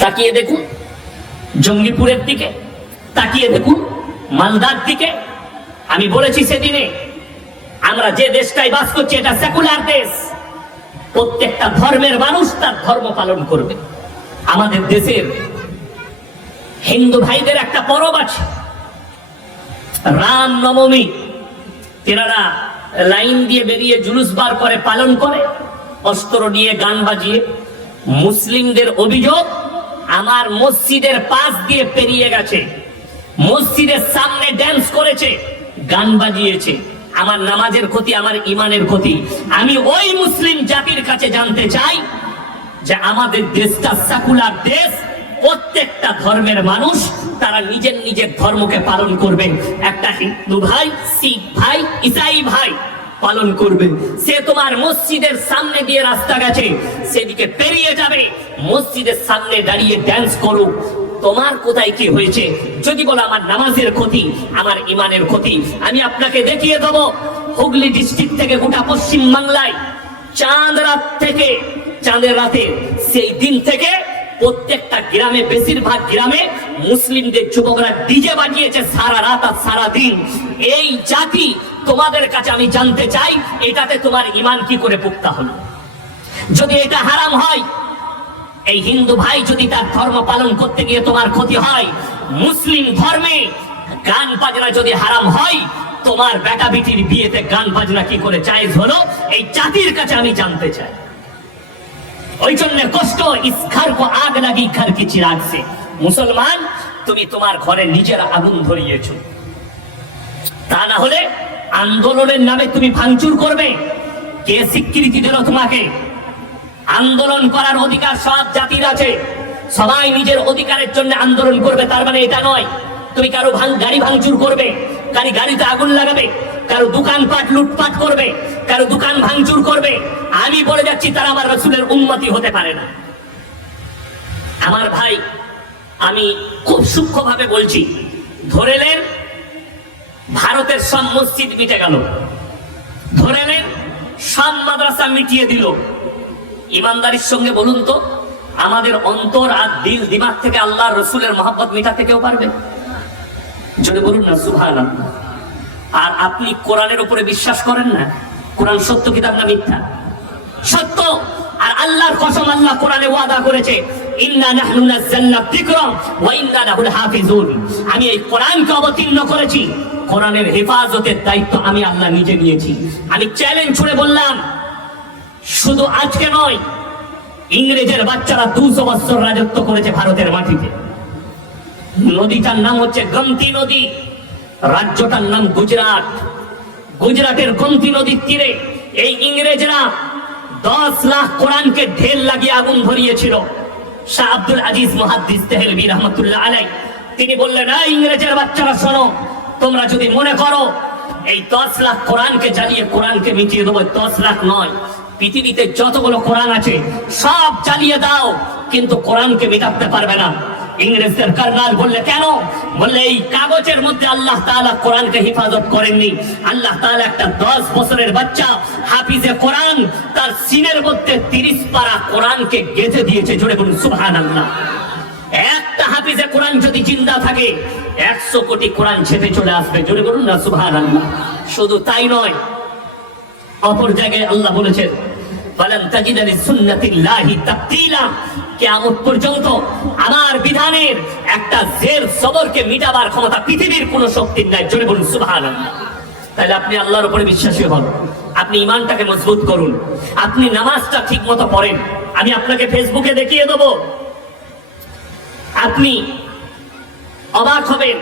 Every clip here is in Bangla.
তাকিয়ে দেখুন জঙ্গিপুরের দিকে, তাকিয়ে দেখুন মালদার দিকে। আমি বলেছি সেদিনে, আমরা যে দেশটায় বাস করছি এটা সেকুলার দেশ, প্রত্যেকটা ধর্মের মানুষ তার ধর্ম পালন করবে। আমাদের দেশের হিন্দু ভাইদের একটা পরব আছে রাম নবমী, তেনারা লাইন দিয়ে বেরিয়ে জুলুস বার করে পালন করে, অস্ত্র নিয়ে গান বাজিয়ে। মুসলিমদের অভিযোগ আমার মসজিদের পাশ দিয়ে পেরিয়ে গেছে, মসজিদের সামনে ড্যান্স করেছে, গান বাজিয়েছে। আমার নামাজের ক্ষতি, আমার ইমানের ক্ষতি। আমি ওই মুসলিম জাতির কাছে জানতে চাই যে আমাদের দেশটা সেকুলার দেশ, প্রত্যেকটা ধর্মের মানুষ তারা নিজের নিজের ধর্মকে পালন করবে। একটা হিন্দু ভাই, শিখ ভাই, ইসাই ভাই পালন করবে। সে তোমার মসজিদের সামনে দিয়ে রাস্তা গেছে, সেদিকে পেরিয়ে যাবে, মসজিদের সামনে দাঁড়িয়ে ড্যান্স করুক, তোমার কোথায় কি হয়েছে? যদি বলো আমার নামাজের ক্ষতি, আমার ইমানের ক্ষতি, আমি আপনাকে দেখিয়ে দেবো হুগলি ডিস্ট্রিক্ট থেকে গোটা পশ্চিম বাংলায় চাঁদের রাতে সেই দিন থেকে প্রত্যেকটা গ্রামে, বেশিরভাগ গ্রামে মুসলিমদের যুবকরা ডিজে বাজিয়েছে সারা রাত আর সারা দিন। এই জাতি তোমাদের কাছে আমি জানতে চাই, এটাতে তোমার ইমান কি করে পুক্তা হলো? যদি এটা হারাম হয়, এই হিন্দু ভাই যদি তার ধর্ম পালন করতে গিয়ে তোমার ক্ষতি হয়, মুসলিম ধর্মে গান বাজনা যদি হারাম হয়, তোমার বেটা বিটির বিয়েতে গান বাজনা কি করে জায়েজ হলো? এই জাতির কাছে আমি জানতে চাই। ওই জন্য কষ্ট, ইস ঘর কো আগ লাগি ঘর কি চিরাগ সে। মুসলমান, তুমি তোমার ঘরে নিজের আগুন ধরিয়েছো, তা না হলে আন্দোলনের নামে তুমি ভাঙচুর করবে। কে স্বীকৃতি দিল তোমাকে? আন্দোলন করার অধিকার সব জাতির আছে, সবাই নিজের অধিকারের জন্য আন্দোলন করবে, তার মানে এটা নয় তুমি কারো গাড়ি ভাঙচুর করবে, কারো গাড়িতে আগুন লাগাবে, কারো দোকানপাট লুটপাট করবে, কারো দোকান ভাঙচুর করবে। আমি বলে যাচ্ছি তারা আমার রাসূলের উম্মতি হতে পারে না। আমার ভাই, আমি খুব সূক্ষ্মভাবে বলছি, ধরে নেন ভারতের সব মসজিদ মিটে গেল, ধরে নেন সব মাদ্রাসা মিটিয়ে দিল। ইমানদারির সঙ্গে বলুন তো, আমাদের অন্তর আর দিল দিমাগ থেকে আল্লাহর রাসূলের মহব্বত মেটাতে কেউ পারবে? যদি বলুন না সুবহানাল্লাহ। আর আপনি কোরআনের উপরে বিশ্বাস করেন না? কোরআন সত্য কিতাব না মিথ্যা? সত্য। আর আল্লাহর কসম, আল্লাহ কোরআনে ওয়াদা করেছে, ইন্না নাহনু নাযালনা যিকরা ওয়া ইন্না লাহু হাফিজুন। আমি এই কোরআনকে অবতীর্ণ করেছি, কোরআনের হেফাজতের দায়িত্ব আমি আল্লাহ নিজে নিয়েছি। আমি চ্যালেঞ্জ ছুড়ে বললাম, শুধু আজকে নয়, ইংরেজের বাচ্চারা 200 বছর রাজত্ব করেছে ভারতের মাটিতে। নদীটার নাম হচ্ছে গোমতী নদী, রাজ্যটার নাম গুজরাট। গুজরাটের গোমতী নদীর তীরে এই ইংরেজরা 10 লাখ কোরআনকে ঢেল লাগিয়ে আগুন ধরিয়েছিল। শাহ আব্দুল আজিজ মুহাদ্দিস দেহলভী রহমাতুল্লাহ আলাইহি তিনি বললেন, ইংরেজের বাচ্চারা শোনো, তোমরা যদি মনে করো এই 10 লাখ কোরআনকে জ্বালিয়ে কোরআনকে মিটিয়ে দেবো, 10 লাখ নয়, পৃথিবীতে যতগুলো কোরআন আছে সব জ্বালিয়ে দাও, কিন্তু কোরআনকে মেটাতে পারবে না। ইংরেজদের কর্নাল বললে, কেন? বললে এই কাগজের মধ্যে আল্লাহ তাআলা কোরআনকে হেফাজত করেননি। আল্লাহ তাআলা একটা 10 বছরের বাচ্চা হাফিজে কোরআন, তার সিনের মধ্যে 30 পারা কোরআনকে গেঁথে দিয়েছে। জোরে বলুন সুবহানাল্লাহ। একটা হাফিজে কোরআন যদি জিন্দা থাকে, 100 কোটি কোরআন ছেপে চলে আসবে। জোরে বলুন না সুবহানাল্লাহ। শুধু তাই নয়, অপর জায়গায় আল্লাহ বলেছেন, ফালান তাজিদা লিসুন্নাতিল্লাহি তাবদীলা। কিয়ামত পর্যন্ত আমার বিধানের একটা জের সবরকে মিটাবার ক্ষমতা পৃথিবীর কোন শক্তির নাই। জোরে বলুন সুবহানাল্লাহ। তাহলে আপনি আল্লাহর উপরে বিশ্বাসী হন, আপনি ঈমানটাকে মজবুত করুন, আপনি নামাজটা ঠিকমতো পড়েন। আমি আপনাকে ফেসবুকে দেখিয়ে দেব, আপনি অবাক হবেন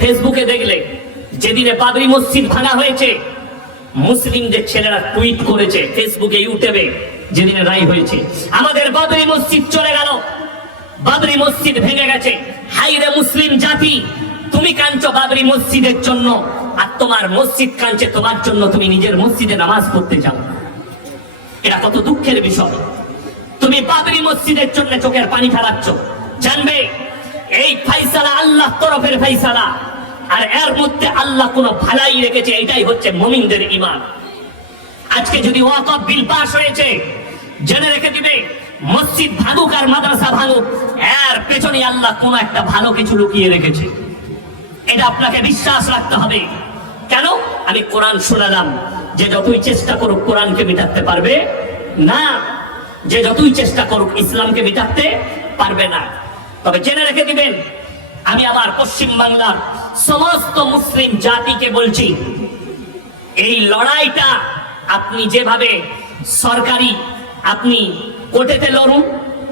ফেসবুকে দেখলে। যেদিনে বাবরি মসজিদ ভাঙা হয়েছে, মুসলিমদের ছেলেরা টুইট করেছে ফেসবুকে, ইউটিউবে, যেদিনে রায় হয়েছে, আমাদের বাবরি মসজিদ চলে গেল, বাবরি মসজিদ ভেঙে গেছে। হাইরে মুসলিম জাতি, তুমি কাঁদছো বাবরি মসজিদের জন্য, আর তোমার মসজিদ কাঁদছে তোমার জন্য, তুমি নিজের মসজিদে নামাজ পড়তে যাও। এটা কত দুঃখের বিষয়। তুমি বাবরি মসজিদের জন্য চোখের পানি ফেলাচ্ছ। জানবে এই ফাইসালা আল্লাহ তরফের ফাইসালা, আর এর মধ্যে আল্লাহ কোন ভালাই রেখেছে, এটাই হচ্ছে মুমিনদের ঈমান। আজকে যদি ওয়াকফ বিল পাস হয়েছে, জেনে রেখে দিবে, মসজিদ ভাঙুক আর মাদ্রাসা ভাঙুক, এর পেছনে আল্লাহ কোন একটা ভালো কিছু লুকিয়ে রেখেছে। এটা আপনাকে বিশ্বাস রাখতে হবে। কেন? আমি কোরআন শোনালাম, যে যতই চেষ্টা করুক কোরআনকে মিটাতে পারবে না, যে যতই চেষ্টা করুক ইসলামকে মিটাতে পারবে না। তবে জেনে রেখে দিবেন, আমি আমার পশ্চিম বাংলার সমস্ত মুসলিম জাতিকে বলছি, এই লড়াইটা আপনি যেভাবে সরকারি আপনি কোর্টেতে লড়ুন,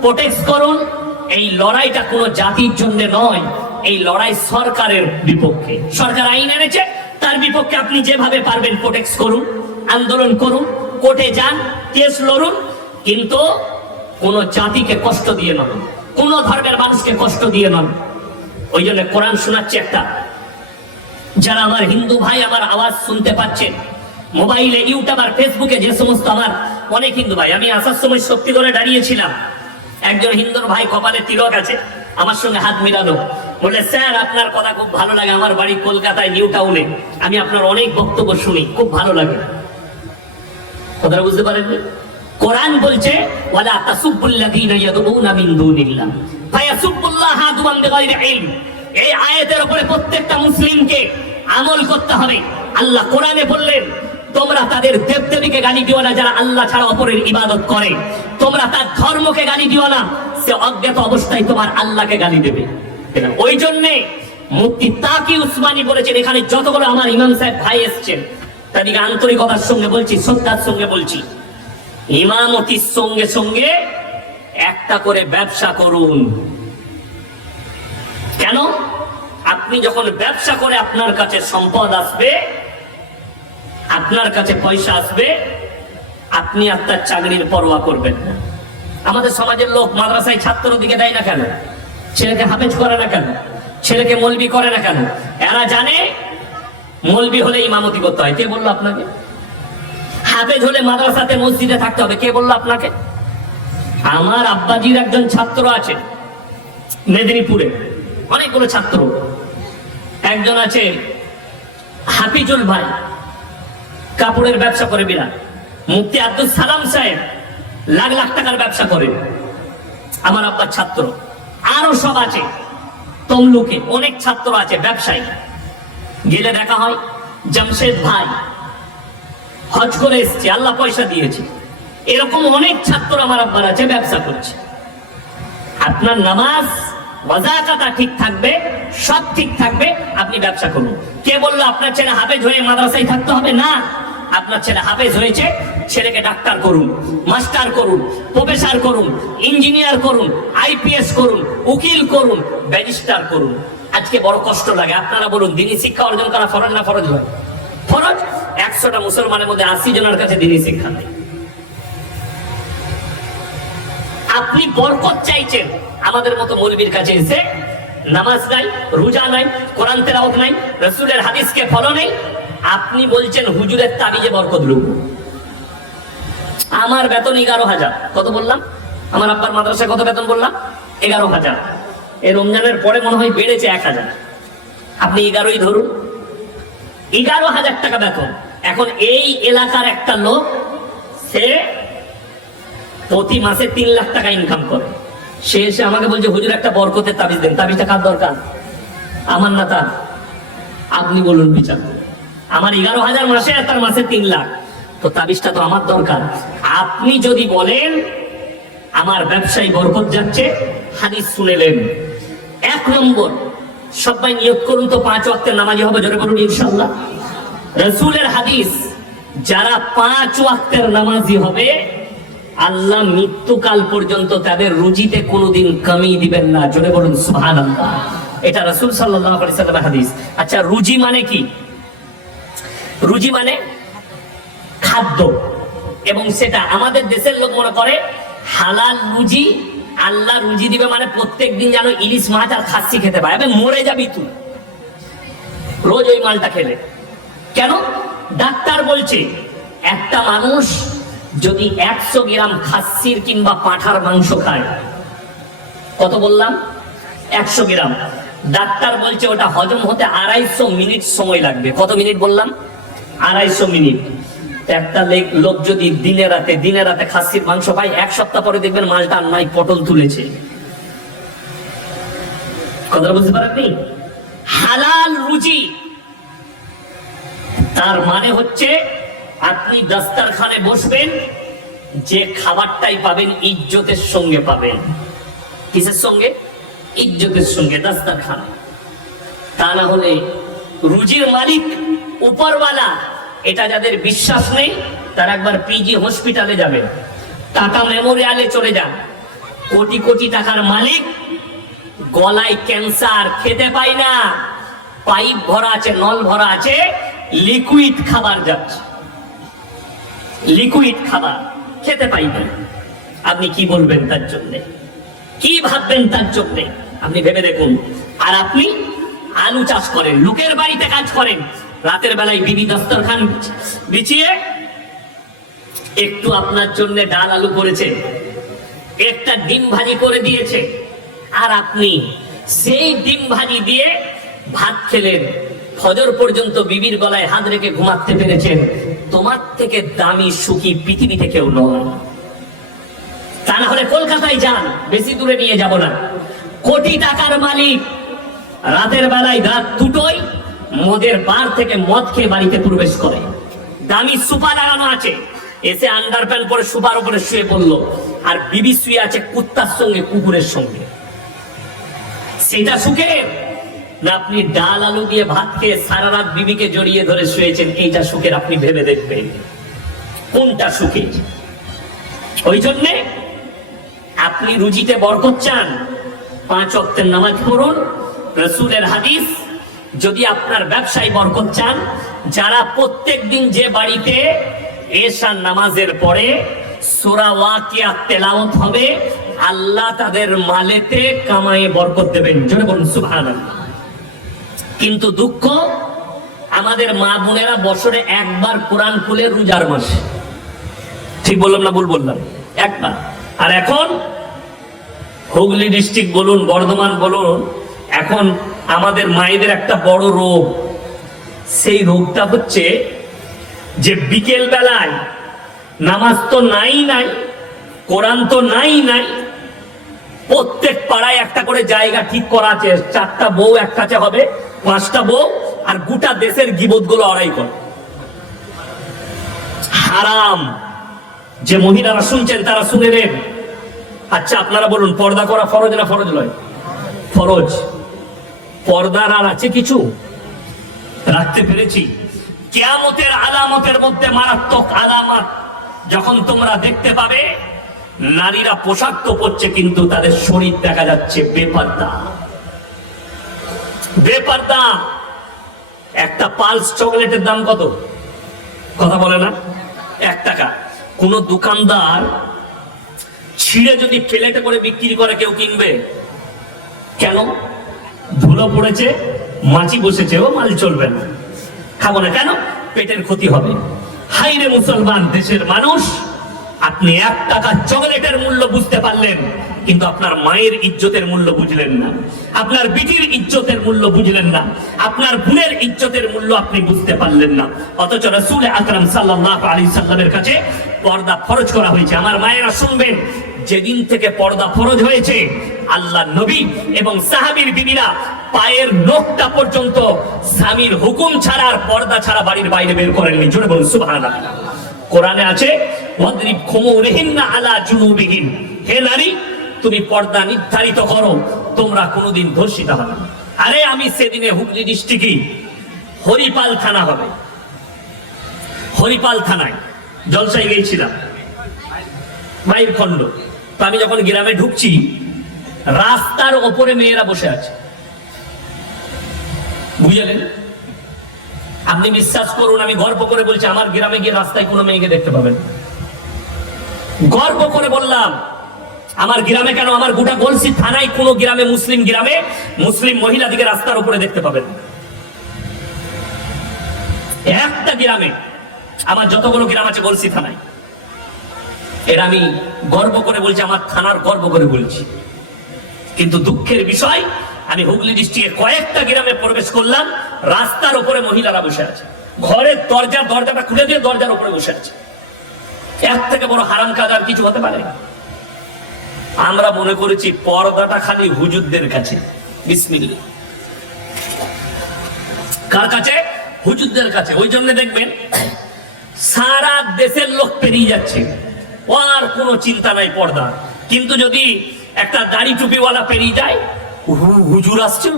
প্রোটেক্ট করুন, এই লড়াইটা কোনো জাতির জন্য নয়, এই লড়াই সরকারের বিপক্ষে। সরকার আইন এনেছে, তার বিপক্ষে আপনি যেভাবে পারবেন প্রোটেক্ট করুন, আন্দোলন করুন, কোর্টে যান, কেস লড়ুন, কিন্তু কোন জাতিকে কষ্ট দিয়ে নয়, কোন ধর্মের মানুষকে কষ্ট দিয়ে নয়। ওই জন্য কোরআন শোনাচ্ছে একটা, যারা আমার হিন্দু ভাই আমার আওয়াজ শুনতে পাচ্ছেন মোবাইলে, ইউটিউব আর ফেসবুকে, যে সমস্ত আমার অনেক হিন্দু ভাই, আমি আসার সময় সত্যি করে দাঁড়িয়েছিলাম, একজন হিন্দুর ভাই কপালে তিলক আছে, আমার সঙ্গে হাত মিলালো, বলে স্যার আপনার কথা খুব ভালো লাগে, আমার বাড়ি কলকাতায় নিউ টাউনে, আমি আপনার অনেক বক্তব্য শুনি, খুব ভালো লাগে। কথাটা বুঝতে পারেন? কোরআন বলছে ওয়ালা তাসুবুল্লাযীনা ইয়াদউনা মিন দুনিল্লাহ ফায়াসুবুল্লাহ আদওয়ান বিগাইরি ইলম। এই আয়াতের উপরে প্রত্যেকটা মুসলিমকে আমল করতে হবে। আল্লাহ কোরআনে বললেন, তোমরা তাদের দেবদেবীকে গালি দিও না যারা আল্লাহ ছাড়া অপরের ইবাদত করে, তোমরা তার ধর্মকে গালি দিও না, সে অজ্ঞাত অবস্থায় তোমার আল্লাহকে গালি দেবে। ওই জন্যে মুফতি তাকি উসমানী বলেছেন, এখানে যতগুলো আমার ইমাম সাহেব ভাই এসেছেন তাদেরকে আন্তরিকতার সঙ্গে বলছি, শ্রদ্ধার সঙ্গে বলছি, ইমামতির সঙ্গে সঙ্গে একটা করে ব্যবসা করুন। কেন? আপনি যখন ব্যবসা করে আপনার কাছে সম্পদ আসবে, আপনার কাছে পয়সা আসবে, আপনি আপনার চাকরির পরোয়া করবেন না। আমাদের সমাজের লোক মাদ্রাসায় ছাত্রের দিকে দেয় না কেন? ছেলেকে হাফেজ করে না কেন? ছেলেকে মৌলবি করে না কেন? এরা জানে মৌলবি হলে ইমামতি করতে হয়। কে বললো আপনাকে? হাফেজ হলে মাদ্রাসাতে মসজিদে থাকতে হবে। কে বললো আপনাকে? আমার আব্বাজির একজন ছাত্র আছে মেদিনীপুরে, অনেকগুলো ছাত্র, একজন আছে হাফিজুল ভাই, কাপড়ের ব্যবসা করে বিরাট। মুফতি আব্দুল সালাম সাহেব লাখ লাখ টাকার ব্যবসা করে, আমার আব্বার ছাত্র। আরো সব আছে তমলুকে, অনেক ছাত্র আছে ব্যবসায়ী, গেলে দেখা হয়। জামশেদ ভাই হজ করে এসছে, আল্লাহ পয়সা দিয়েছে। এরকম অনেক ছাত্র আমার আব্বার আছে, ব্যবসা করছে। আপনার নামাজ ওয়াজাকাতা ঠিক থাকবে, সব ঠিক থাকবে, আপনি ব্যবসা করুন। কে বললো আপনার ছেলে হাফেজ হয়ে মাদ্রাসায় থাকতে হবে? না, আপনার ছেলে হাফেজ হয়েছে, ছেলেকে ডাক্তার করুন, মাস্টার করুন, প্রফেসর করুন, ইঞ্জিনিয়ার করুন, আইপিএস করুন, উকিল করুন, ব্যারিস্টার করুন। আজকে বড় কষ্ট লাগে। আপনারা বলুন, দ্বীনি শিক্ষা অর্জন করা ফরজ না ফরজ হয়? ফরজ। 100টা মুসলমানের মধ্যে 80 জনের কাছে দ্বীনি শিক্ষা নেই। আপনি বরকত চাইছেন, আমাদের মতো মৌলবীর কাছে এসে নামাজ নাই, রোজা নাই, কোরআন তেলাওয়াত নাই, রাসূলের হাদিসকে ফলো নেই, আপনি বলছেন হুজুরের তাবিজে বরকত লুব। আমার বেতন 11,000। কত বললাম? আমার আব্বার মাদ্রাসায় কত বেতন বললাম? 11,000। এই রমজানের পরে মনে হয় বেড়েছে 1,000। আপনি 11ই ধরুন, 11,000 টাকা বেতন। এখন এই এলাকার একটা লোক, সে প্রতি মাসে 3 লাখ টাকা ইনকাম করে, সে এসে আমাকে বলছে হুজুর একটা বরকতের তাবিজ দেন। তাবিজটা কার দরকার? আমার না তার? আপনি বলুন বিচার। আমার 11,000 মাসে, আর তার মাসে 3 লাখ, তো তাবিজটা তো আমার দরকার। আপনি যদি বলেন আমার ব্যবসায়ী বরকত যাচ্ছে, হাদিস শুনেলেন। 1 নম্বর, সবাই নিয়ত করুন তো 5 ওয়াক্তের নামাজি হবে, জোরে বলুন ইনশাআল্লাহ। রাসূলের হাদিস, যারা 5 ওয়াক্তের নামাজি হবে আল্লাহ মৃত্যুকাল পর্যন্ত তাদের রুজিতে কোনোদিন কমি দিবেন না, জোরে বলুন সুবহানাল্লাহ। এটা রাসূল সাল্লাল্লাহু আলাইহি সাল্লামের হাদিস। আচ্ছা, রুজি মানে কি? রুজি মানে খাদ্য, এবং সেটা আমাদের দেশের লোক মনে করে হালাল রুজি, আল্লাহ রুজি দিবে মানে প্রত্যেকদিন যেন ইলিশ মাছ আর খাসি খেতে পায়। আবে মরে যাবি তুই রোজ ওই মালটা খেলে। কেন? ডাক্তার বলছে একটা মানুষ যদি 100 গ্রাম খাসির কিংবা পাঁঠার মাংস খায়, কত বললাম? 100 গ্রাম। ডাক্তার বলছে ওটা হজম হতে 250 মিনিট সময় লাগবে। কত মিনিট বললাম? 250 মিনিট। একটা লোক যদি দিনে রাতে খাসির মাংস পায়, 1 সপ্তাহ পরে দেখবেন মালটা নাই, পটল তুলেছে। কথা বুঝতে পারেননি? হালাল রুজি তার মানে হচ্ছে আপনি দস্তরখানে বসবেন, যে খাবারটাই পাবেন ইজ্জতের সঙ্গে পাবেন। কিসের সঙ্গে? ইজ্জতের সঙ্গে দস্তরখানে। তা না হলে রুজির মালিক উপরওয়ালা, এটা যাদের বিশ্বাস নেই তারা একবার পিজি হসপিটালে যাবেন, টাটা মেমোরিয়ালে চলে যান। কোটি কোটি টাকার মালিক, গলায় ক্যান্সার, খেতে পাই না, পাইপ ভরা আছে, নল ভরা আছে, লিকুইড খাবার যাচ্ছে, লিকুইড খাবার খেতে পাই না। আপনি কি বলবেন তার জন্য? কি ভাববেন তার জন্য? আপনি ভেবে দেখুন। আর আপনি আলু চাষ করেন, লোকের বাড়িতে কাজ করেন, রাতের বেলায় বিবি দস্তরখান বিছিয়ে একটু আপনার জন্য ডাল আলু করেছে, একটা ডিম ভাজি করে দিয়েছে, আর আপনি সেই ডিম ভাজি দিয়ে ভাত খেলেন, ফজর পর্যন্ত বিবির গলায় হাত রেখে ঘুমাতে পেরেছেন। তোমার থেকে দামি সুখী পৃথিবীতে কেউ নয়। তা না হলে কলকাতায় যান, বেশি দূরে নিয়ে যাব না, কোটি টাকার মালিক রাতের বেলায় রাত দুটোই মদের বার থেকে মদ খেয়ে বাড়িতে প্রবেশ করে, দামি সুপা লাগানো আছে, এসে আন্ডারপ্যান্ট পরে সুপার উপরে শুয়ে পড়লো, আর বিবি শুয়ে আছে কুত্তার সঙ্গে, কুকুরের সঙ্গে। সেটা সুখের না আপনি ডাল আলু দিয়ে ভাত খেয়ে সারা রাত বিবিকে জড়িয়ে ধরে শুয়েছেন? এইটা সুখের? আপনি ভেবে দেখবেন কোনটা সুখের। ওই জন্যে আপনি রুজিতে বরকত চান, 5 ওয়াক্তের নামাজ পড়ুন, রাসূলের হাদিস। যদি আপনার ব্যবসায় বরকত চান, যারা প্রত্যেকদিন যে বাড়িতে এশার নামাজের পরে সূরা ওয়াকিয়া তেলাওয়াত হবে, আল্লাহ তাদের মালেতে কামায়ে বরকত দেবেন। জোরে বলুন সুবহানাল্লাহ। কিন্তু দুঃখ, আমাদের মা বোনেরা বছরে একবার কোরআন খুলে রোজার মাসে, ঠিক বললাম না ভুল বললাম? একবার। আর এখন হুগলি ডিস্ট্রিক্ট বলুন, বর্ধমান বলুন, এখন আমাদের মায়েদের একটা বড় রোগ, সেই রোগটা হচ্ছে যে বিকেল বেলায় নামাজ তো নাই, কোরআন তো নাই, প্রত্যেক পাড়ায় একটা করে জায়গা ঠিক করা আছে, 4টা বউ এক কাছে হবে, 5টা বউ, আর গোটা দেশের গীবত গুলো অড়াই করে। হারাম। যে মহিলারা শুনছেন তারা শুনে নেন। আচ্ছা আপনারা বলুন, পর্দা করা ফরজ না ফরজ নয়? ফরজ। পর্দার আর আছে কিছু? রাখতে পেরেছি। কিয়ামতের আলামতের মধ্যে মারাত্মক আলামত যখন তোমরা দেখতে পাবে, নারীরা পোশাক তো পরছে কিন্তু তাদের শরীর দেখা যাচ্ছে বেপর্দা। বেপর্দা। একটা পালস চকলেটের দাম কত? কথা বলে না? 1 টাকা। কোন দোকানদার ছিঁড়ে যদি প্লেটে করে বিক্রি করে কেউ কিনবে? কেন? ধুলো পড়েছে, মাছি বসেছে, ও মাল চলবে না, খাবো না। কেন? পেটের ক্ষতি হবে। হাইরে মুসলমান দেশের মানুষ, আপনি 1 টাকা চকলেটের মূল্য বুঝতে পারলেন, কিন্তু আপনার মায়ের ইজ্জতের মূল্য বুঝলেন না, আপনার বিটির ইজ্জতের মূল্য বুঝলেন না, আপনার বোনের ইজ্জতের মূল্য আপনি বুঝতে পারলেন না। অথচ রাসূল আকরাম সাল্লাল্লাহু আলাইহি সাল্লামের কাছে পর্দা ফরজ করা হয়েছে। আমার মায়েরা শুনবেন, যেদিন থেকে পর্দা ফরজ হয়েছে, আল্লাহ নবী এবং সাহাবীর বিবিরা পায়ের নখটা পর্যন্ত স্বামীর হুকুম ছাড়া আর পর্দা ছাড়া বাড়ির বাইরে বের করেননি। জোরে বলুন সুবহানাল্লাহ। কোরআনে আছে, ওয়াদরিব খুমুরিহিন্না আলা জুনুবিহিন, হে নারী তুমি পর্দা নির্ধারিত করো, তোমরা কোনোদিন ধর্ষিত হবে না। আরে আমি সেদিনে হুগলি ডিস্ট্রিক্টে হরিপাল থানা হবে, হরিপাল থানায় জলসায় গিয়েছিলাম, মাইর খন্ড। তো আমি যখন গ্রামে ঢুকছি, রাস্তার ওপরে মেয়েরা বসে আছে, বুঝলেন? আপনি বিশ্বাস করুন, আমি গর্ব করে বলছি, আমার গ্রামে গিয়ে রাস্তায় কোনো মেয়েকে দেখতে পাবেন। গর্ব করে বললাম, আমার গ্রামে কেন, আমার গোটা গলসি থানায় কোন গ্রামে, মুসলিম গ্রামে মুসলিম মহিলাদিকে রাস্তার উপরে দেখতে পাবেন। একটা গ্রামে, আমার যতগুলো গ্রাম আছে গলসি থানায়, এটা আমি গর্ব করে বলছি, আমার থানার গর্ব করে বলছি। কিন্তু দুঃখের বিষয়, আমি হুগলি ডিস্ট্রিক্টে কয়েকটা গ্রামে প্রবেশ করলাম, রাস্তার উপরে মহিলারা বসে আছে, ঘরের দরজাটা খুলে দিয়ে দরজার উপরে বসে আছে। এর থেকে বড় হারাম কাজ আর কিছু হতে পারে? আমরা মনে করেছি পর্দাটা খালি হুজুরদের কাছে, বিসমিল্লাহ। কার কাছে? হুজুরদের কাছে। ওই জন্য দেখবেন সারা দেশের লোক পেরিয়ে যাচ্ছে, আর কোনো চিন্তা নাই পর্দা। কিন্তু যদি একটা দাড়ি টুপিওয়ালা পেরিয়ে যায়, হুজুর আসছে,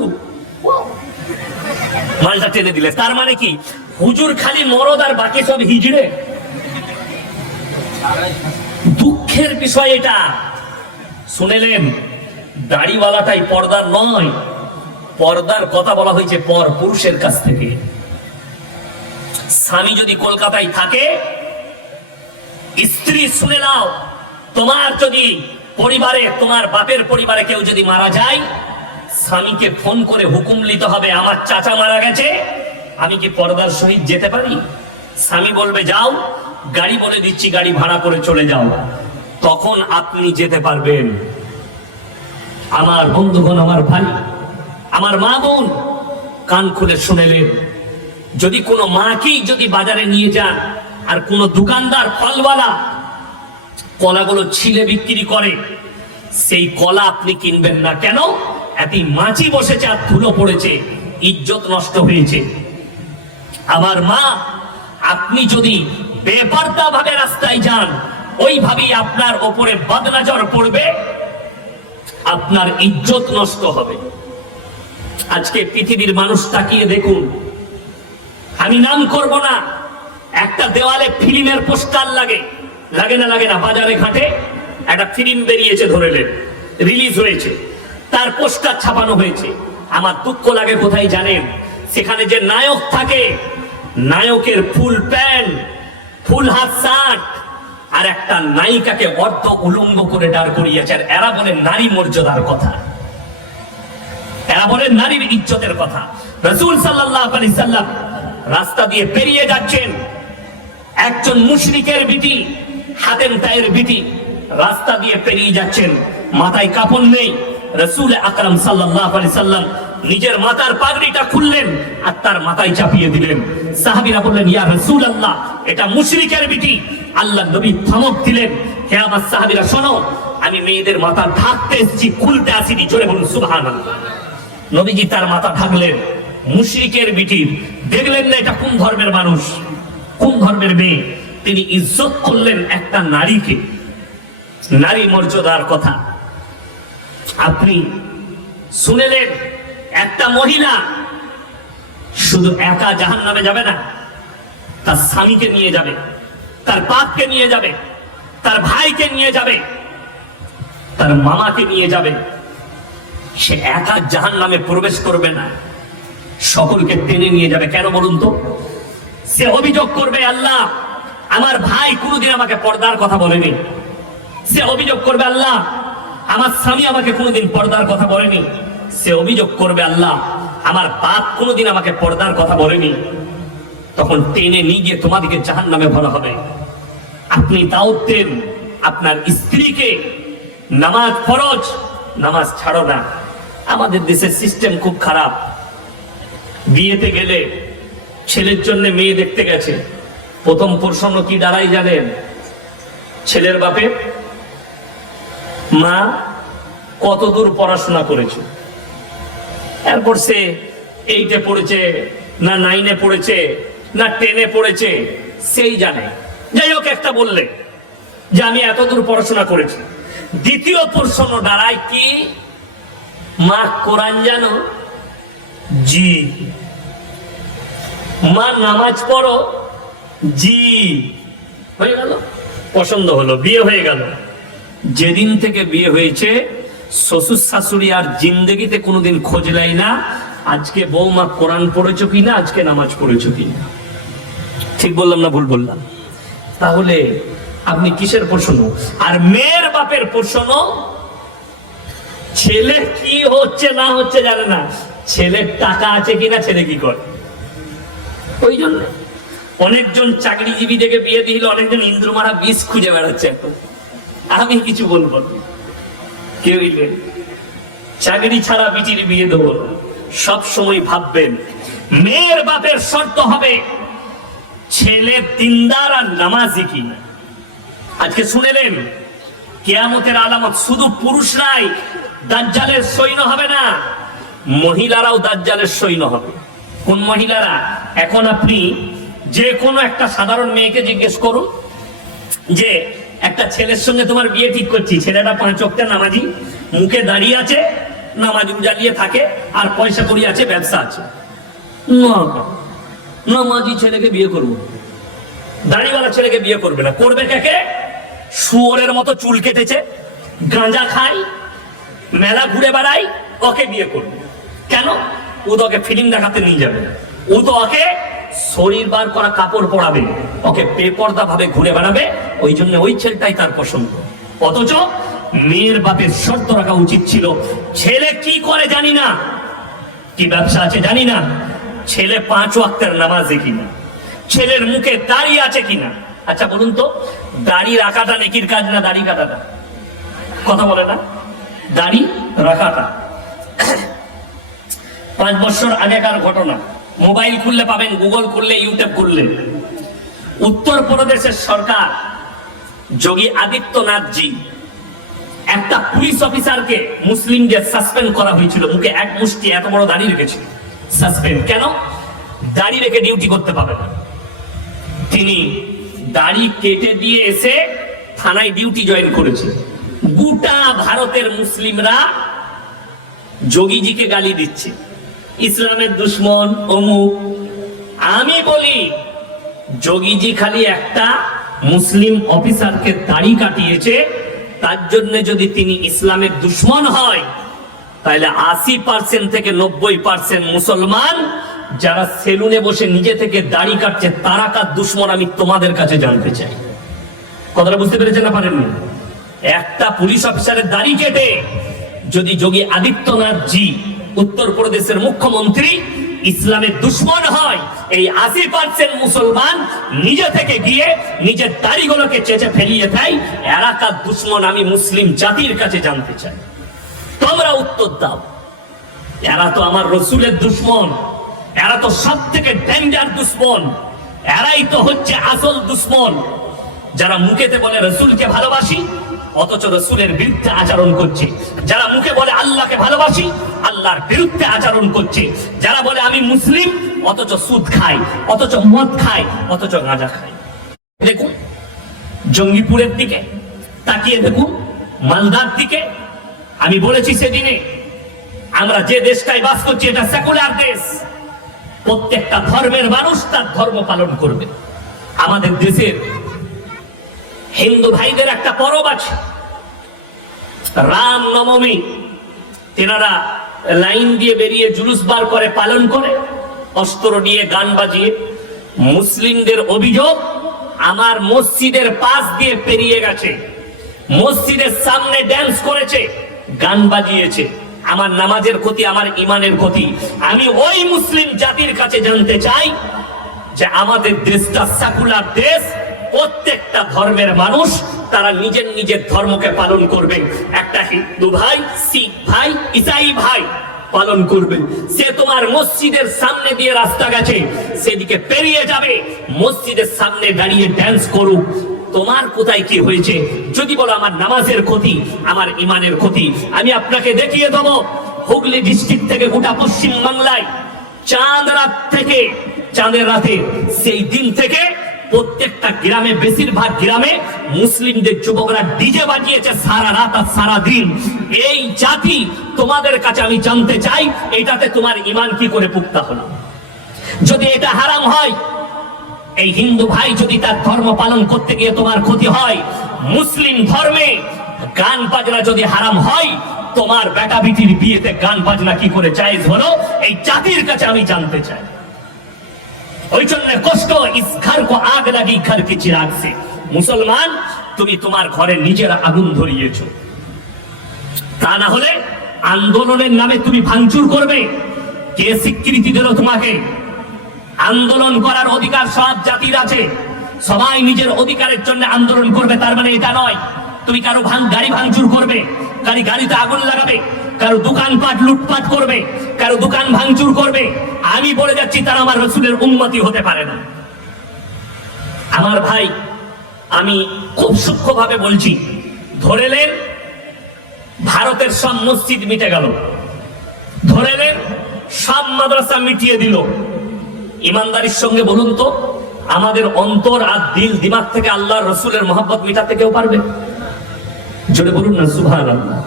মালটা টেনে দিলে। তার মানে কি? হুজুর খালি মরদ আর বাকি সব হিজড়ে। দুঃখের বিষয় এটা। শুনেলেন, দাড়িওয়ালাটাই পর্দার নয়, পর্দার কথা বলা হয়েছে পর পুরুষের কাছ থেকে। স্বামী যদি কলকাতায় থাকে, স্ত্রী শুনে নাও, তোমার যদি পরিবারে, তোমার বাপের পরিবারে কেউ যদি মারা যায়, স্বামীকে ফোন করে হুকুম নিতে হবে, আমার চাচা মারা গেছে, আমি কি পর্দার সহিত যেতে পারি? স্বামী বলবে যাও, গাড়ি বলে দিচ্ছি, গাড়ি ভাড়া করে চলে যাও, তখন আপনি যেতে পারবেন। আমার বন্ধুগণ, আমার ভাই, আমার মা বোন, কান খুলে শুনেলেন, যদি কোনো মাকেই যদি বাজারে নিয়ে যান আর কোনো দোকানদার ফলওয়ালা কলাগুলো ছিলে বিক্রি করে, সেই কলা আপনি কিনবেন না। কেন? এত মাছি বসেছে আর ধুলো পড়েছে, ইজ্জত নষ্ট হয়েছে। আমার মা, আপনি যদি বেপরদা ভাবে রাস্তায় যান, ওইভাবেই আপনার ওপরে বদনজর পড়বে, আপনার ইজ্জত নষ্ট হবে। আজকে পৃথিবীর মানুষ তাকিয়ে দেখুন, আমি নাম করব না, একটা দেওয়ালে ফিল্মের পোস্টার লাগে, লাগে না লাগে না, বাজারে ঘাটে একটা ফিল্ম বেরিয়েছে, ধরেলেন রিলিজ হয়েছে, তার পোস্টার ছাপানো হয়েছে। আমার দুঃখ লাগে কোথায় জানেন? সেখানে যে নায়ক থাকে, নায়কের ফুল প্যান্ট, ফুল হাত শার্ট, আর একটা নায়িকাকে অর্ধ উলঙ্গ করে দাঁড় করিয়েছে। আর এরা বলে নারী মর্যাদার কথা, এরা বলে নারীর ইজ্জতের কথা। রাসূল সাল্লাল্লাহু আলাইহি সাল্লাম রাস্তা দিয়ে পেরিয়ে যাচ্ছেন, একজন মুশরিকের বিটি, হাতেম তায়ের বিটি রাস্তা দিয়ে পেরিয়ে যাচ্ছেন, মাথায় কাপড় নেই। রাসূল আকরাম সাল্লাল্লাহু আলাইহি সাল্লাম নিজের মাথার পাগড়িটা খুললেন আর তার মাথায় চাপিয়ে দিলেন। সাহাবীরা বললেন, ইয়া রাসূলুল্লাহ, এটা মুশরিকের বিটি। আল্লাহ নবী ধমক দিলেন, হে আমার সাহাবীরা শোনো, আমি মেয়েদের মাথা ঢাকতে এসেছি, খুলতে আসিনি। জোরে বলুন সুবহানাল্লাহ। নবীজি তার মাথা ঢাকলেন, মুশরিকের বিটির। দেখলেন না এটা কোন ধর্মের মানুষ, কোন ধর্মের মেয়ে। তিনি ইজ্জত করলেন একটা নারীকে, নারী মর্যাদার কথা। আপনি শুনেলেন, একটা মহিলা শুধু একা জাহান্নামে যাবে না, তার স্বামীকে নিয়ে যাবে, তার বাপকে নিয়ে যাবে, তার ভাইকে নিয়ে যাবে, তার মামাকে নিয়ে যাবে। সে একা জাহান্নামে প্রবেশ করবে না, সকলকে টেনে নিয়ে যাবে। কেন বলুন তো? সে অভিযোগ করবে, আল্লাহ আমার ভাই কোনোদিন আমাকে পর্দার কথা বলেনি। সে অভিযোগ করবে, আল্লাহ আমার স্বামী আমাকে কোনোদিন পর্দার কথা বলেনি। সে অভিযোগ করবে, আল্লাহ আমার বাপ কোনোদিন আমাকে পর্দার কথা বলেনি। তখন টেনে নিয়ে গিয়ে তোমাদেরকে জাহান্নামে ভরা হবে। আপনি দাওয়াত দেন আপনার স্ত্রীকে, নামাজ ফরজ, নামাজ ছাড়ো না। আমাদের দেশের সিস্টেম খুব খারাপ। বিয়েতে গেলে ছেলের জন্য মেয়ে দেখতে গেছে, প্রথম প্রশ্ন কি দাঁড়াই জানেন? ছেলের বাপে, মা কতদূর পড়াশোনা করেছে? এরপর সে 8-এ পড়েছে না 9-এ পড়েছে না 10-এ পড়েছে সেই জানে। যাই হোক, একটা বললে যে আমি এতদূর পড়াশোনা করেছি। দ্বিতীয় প্রশ্ন দাঁড়ায় কি, মা কোরআন জানো? জি। মা নামাজ পড়ো? জি। হয়ে গেল, পছন্দ হলো, বিয়ে হয়ে গেল। যেদিন থেকে বিয়ে হয়েছে শ্বশুর শাশুড়ি আর জিন্দেগিতে কোনোদিন খোঁজ নেয় না আজকে বৌমা কোরআন পড়েছো কিনা, আজকে নামাজ পড়েছো কিনা। ঠিক বললাম না ভুল বললাম? তাহলে আপনি কিসের প্রশ্ন? আর মেয়ের বাপের প্রশ্ন, ছেলে কি হচ্ছে না হচ্ছে জানে না, ছেলের টাকা আছে কিনা, ছেলে কি করে। ওই জন্য অনেকজন চাকরিজীবী দেখে বিয়ে দিল, অনেকজন ইন্দ্রমারা বিষ খুঁজে বেড়াচ্ছে। আমি কিছু বলবো না, কেউ চাকরি ছাড়া বিটির বিয়ে দেবো। সব সময় ভাববেন মেয়ের বাপের শর্ত হবে ছেলে দিনদার আর নামাজি কি। আজকে শুনেলেন, কিয়ামতের আলামত শুধু পুরুষ নাই, দাজ্জালের সৈন্য হবে না, মহিলারাও দাজ্জালের সৈন্য হবে। কোন মহিলারা? এখন আপনি যে কোনো একটা সাধারণ মেয়েকে জিজ্ঞেস করুন যে একটা ছেলের সঙ্গে তোমার বিয়ে ঠিক করছি, ছেলেটা 5 ওয়াক্তের নামাজি, মুখে দাঁড়িয়ে আছে, নামাজ জ্বালিয়ে থাকে, আর পয়সা কড়ি আছে, ব্যবসা আছে, না নামাজি ছেলেকে বিয়ে করবো, দাড়িওয়ালা ছেলেকে বিয়ে করবে না। করবে কাকে? শুয়োরের মতো চুল কেটেছে, গাঁজা খায়, মেলা ঘুরে বেড়ায়, ওকে বিয়ে করবে। কেন? ও তো ওকে ফিল্ম দেখাতে নিয়ে যাবে, ও তো ওকে শরীর বার করা কাপড় পরাবে, ওকে বেপর্দা ভাবে ঘুরে বেড়াবে, ওই জন্য ওই ছেলেটাই তার পছন্দ। অথচ মেয়ের বাপের শর্ত রাখা উচিত ছিল, ছেলে কি করে জানি না, কি ব্যবসা আছে জানি না, ছেলে 5 ওয়াক্তের নামাজে কিনা, ছেলের মুখে দাড়ি আছে কিনা। আচ্ছা বলুন তো, দাড়ি রাখাটা নেকির কাজ না দাড়ি কাটাটা? কথা বলে না? দাড়ি রাখাটা 5 বছর আগেকার ঘটনা, মোবাইল খুললে পাবেন, গুগল করলে, ইউটিউব করলে। উত্তরপ্রদেশের সরকার যোগী আদিত্যনাথজি একটা পুলিশ অফিসারকে মুসলিমদের সাসপেন্ড করা হয়েছিল, মুখে এক মুষ্টি এত বড় দাড়ি রেখেছিল। সাসপেন্ড কেন? দাড়ি রেখে ডিউটি করতে পাবে না। তিনি দাড়ি কেটে দিয়ে এসে থানায় ডিউটি জয়েন করেছে। গোটা ভারতের মুসলিমরা যোগীজিকে গালি দিচ্ছে, ইসলামের দুশ্মন, অমুক। আমি বলি, যোগীজি খালি একটা মুসলিম অফিসারকে দাড়ি কাটিয়েছে, তার জন্য যদি তিনি ইসলামের দুশ্মন হয়, তাহলে 80% থেকে 90% মুসলমান যারা সেলুনে বসে নিজে থেকে দাড়ি কাটছে, তারা কার দুশ্মন আমি তোমাদের কাছে জানতে চাই। কথাটা বুঝতে পেরেছেন না পারেননি? একটা পুলিশ অফিসারের দাড়ি কেটে যদি যোগী আদিত্যনাথ জি উত্তরপ্রদেশের মুখ্যমন্ত্রী ইসলামের দুশ্মন হয়, এই 80% মুসলমান নিজে থেকে গিয়ে নিজের দাড়িগুলোকে চেঁচে ফেলিয়ে দেয়, এরা কার দুশ্মন আমি মুসলিম জাতির কাছে জানতে চাই। তোমরা উত্তর দাও। এরা তো আমার রসুলের দুশ্মন, এরা তো সব থেকে ডেঞ্জার দুশ্মন, এরাই তো হচ্ছে আসল দুশ্মন। যারা মুখেতে বলে রসুলকে ভালোবাসি, অথচ রসুলের বিরুদ্ধে আচরণ করছে। যারা মুখে বলে আল্লাহকে ভালোবাসি, আল্লাহর বিরুদ্ধে আচরণ করছে। যারা বলে আমি মুসলিম, অথচ সুদ খায়, অথচ মদ খায়, অথচ গাঁজা খায়। দেখুন জঙ্গিপুরের দিকে তাকিয়ে দেখুন, মালদার দিকে। আমি বলেছি সেদিনে, আমরা যে দেশটায় বাস করছি এটা সেকুলার দেশ, প্রত্যেকটা ধর্মের মানুষ তার ধর্ম পালন করবে। আমাদের দেশের হিন্দু ভাইদের একটা পরব আছে, রাম নবমী। তেনারা লাইন দিয়ে বেরিয়ে জুলুস বার করে, পালন করে, অস্ত্র নিয়ে, গান বাজিয়ে। মুসলিমদের অভিযোগ, আমার মসজিদের পাশ দিয়ে পেরিয়ে গেছে, মসজিদের সামনে ড্যান্স করেছে, গান বাজিয়েছে। আমার নামাজের ক্ষতি, আমার ইমানের ক্ষতি। আমি ওই মুসলিম জাতির কাছে জানতে চাই যে আমাদের দেশটা সেকুলার দেশ, প্রত্যেকটা ধর্মের মানুষ তারা নিজের নিজের ধর্মকে পালন করবে। একটা হিন্দু ভাই, শিখ ভাই, ইসাই ভাই পালন করবে। সে তোমার মসজিদের সামনে দিয়ে রাস্তা গেছে, সেদিকে পেরিয়ে যাবে, মসজিদের সামনে দাঁড়িয়ে ড্যান্স করুক, তোমার কোথায় কি হয়েছে? যদি বলো আমার নামাজের ক্ষতি, আমার ইমানের ক্ষতি, আমি আপনাকে দেখিয়ে দেবো হুগলি ডিস্ট্রিক্ট থেকে গোটা পশ্চিম বাংলায় চাঁদের রাতে সেই দিন থেকে প্রত্যেকটা গ্রামে, বেশিরভাগ গ্রামে মুসলিমদের যুবকরা ডিজে বাজিয়েছে সারা রাত আর সারা দিন। এই জাতি তোমাদের কাছে আমি জানতে চাই, এটাতে তোমার ইমান কি করে পুক্তা হলো? যদি এটা হারাম হয়, এই হিন্দু ভাই যদি তার ধর্ম পালন করতে গিয়ে তোমার ক্ষতি হয়, মুসলিম ধর্মে গান বাজনা যদি হারাম হয়, তোমার বেটা বিটির বিয়েতে গান বাজনা কি করে জায়েজ হলো? এই জাতির কাছে আমি জানতে চাই। ওই জন্য কষ্ট, ইস ঘর কো আগ লাগি ঘর কি চিরাগ সে। মুসলমান, তুমি তোমার ঘরে নিজের আগুন ধরিয়েছো, তা না হলে আন্দোলনের নামে তুমি ভাঙচুর করবে। কে স্বীকৃতি দিল তোমাকে? আন্দোলন করার অধিকার সব জাতির আছে, সবাই নিজের অধিকারের জন্য আন্দোলন করবে, তার মানে এটা নয় তুমি কারো গাড়ি ভাঙচুর করবে, গাড়িতে আগুন লাগাবে, কারো দোকানপাট লুটপাট করবে, কারো দোকান ভাঙচুর করবে। আমি বলে যাচ্ছি, তারা আমার রসুলের উম্মতি হতে পারে না। আমার ভাই, আমি খুব সূক্ষ্মভাবে বলছি, ধরে নেন ভারতের সব মসজিদ মিটে গেল, ধরে নেন সব মাদ্রাসা মিটিয়ে দিল। ইমানদারির সঙ্গে বলুন তো, আমাদের অন্তর আর দিল দিমাগ থেকে আল্লাহর রসুলের মহব্বত মিটাতে কেউ পারবে? জোরে বলুন না সুবহানাল্লাহ।